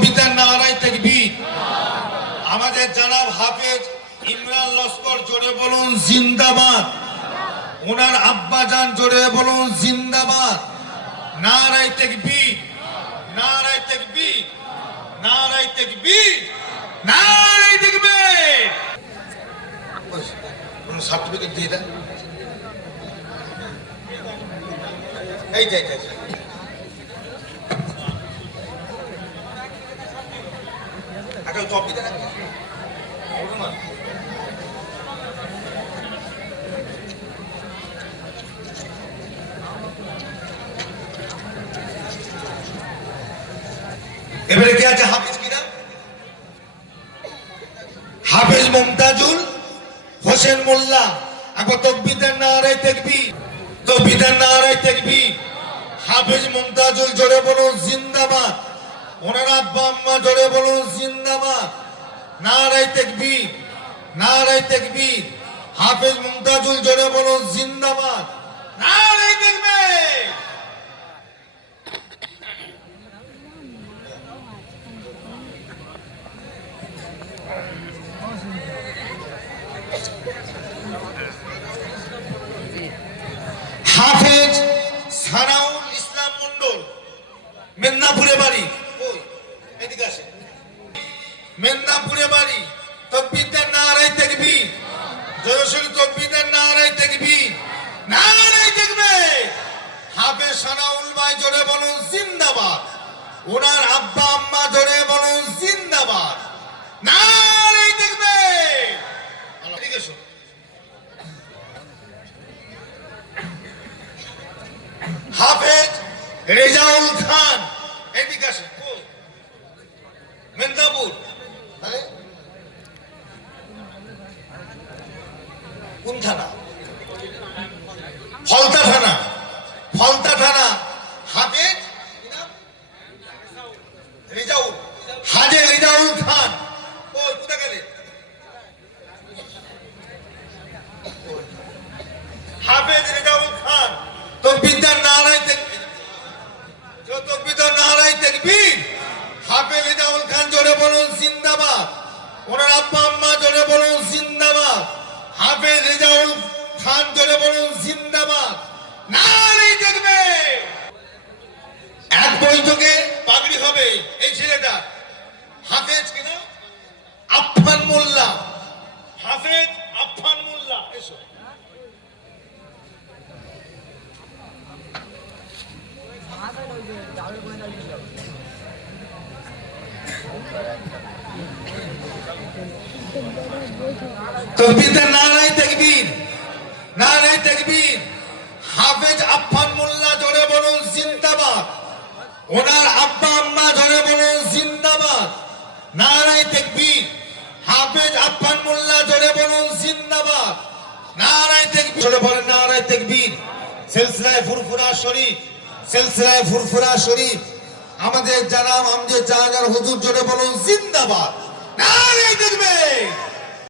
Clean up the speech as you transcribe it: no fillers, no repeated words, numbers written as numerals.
তকবীর নারায়ে তাকবীর। আমাদের জনাব হাফেজ ইমরান লস্কর জোরে বলুন জিন্দাবাদ। ওনার আব্বাজান জোরে বলুন জিন্দাবাদ। নারায়ে তাকবীর, নারায়ে তাকবীর, নারায়ে তাকবীর, নারায়ে তাকবীর। কোন সার্টিফিকেট দিয়ে দেন। এই যে আগে জব দিতে না এবারে কে আছে হাফেজ কিনা? হাফেজ মুমতাজুল হোসেন মোল্লা। একবার তাকবীর নারায়ে তাকবীর, তাকবীর নারায়ে তাকবীর। হাফেজ মুমতাজুল জোরে বলুন জিন্দাবাদ। ওনার আব্বা আম্মা জোরে বলুন জিন্দাবাদ। নারায়ে তাকবীর, নারায়ে তাকবীর। হাফেজ মুমতাজুল জোরে বলুন জিন্দাবাদ। নারায়ে তাকবীর। হাফেজ সানাউল ইসলাম মন্ডল মেদিনীপুরে বাড়ি। ওই এদিকে আসে। মেদিনীপুরে বাড়ি। তাকবীর নারায়ে তাকবীর। জোরসোরে তাকবীর নারায়ে তাকবীর, নারায়ে তাকবীর। হাফেজ সানাউল ভাই জোরে বলুন জিন্দাবাদ। ওনার আব্বা আম্মা জোরে বলুন জিন্দাবাদ। নারায়ে তাকবীর। এদিকে এসো। হাফেজ রেজাউল খান এদিকে আসে। মেদিনীপুর কোন থানা? ফলতা থানা, ফলতা থানা। হাফেজ রেজাউল, হাজে রেজাউল খান। ওই কোথা গেলে? হাফেজ রেজাউল খান। তাকবীর নারায়ে তাকবীর, তাকবীর নারায়ে তাকবীর। হাফেজ রেজাউল খান জোরে বলুন জিন্দাবাদ। ওনার আব্বা আম্মা জোরে বলুন জিন্দাবাদ। হাফেজ রেজাউল খান জোরে বলুন জিন্দাবাদ। নারায়ে তাকবীর। এক বৈঠকে পাগড়ি হবে এই ছেলেটা। হাফেজ কিনা? আফফান মোল্লা। হাফেজ আফফান মোল্লা। এসো। তাকবীর নারায়ে তাকবীর, নারায়ে তাকবীর। হাফেজ আফফান মোল্লা জোরে বলুন জিন্দাবাদ। ওনার আব্বা আম্মা জোরে বলুন জিন্দাবাদ। নারায়ে তাকবীর। হাফেজ আফফান মোল্লা জোরে বলুন জিন্দাবাদ। নারায়ে তাকবীর। জোরে বলেন নারায়ে তাকবীর। সিলসিলায়ে ফুরফুরা শরীফ, সিলসিলায়ে ফুরফুরা শরীফ। আমাদের জনাব আমজদ জাহাঙ্গীর হুজুর জোরে বলুন জিন্দাবাদ। নারায়ে তাকবীর।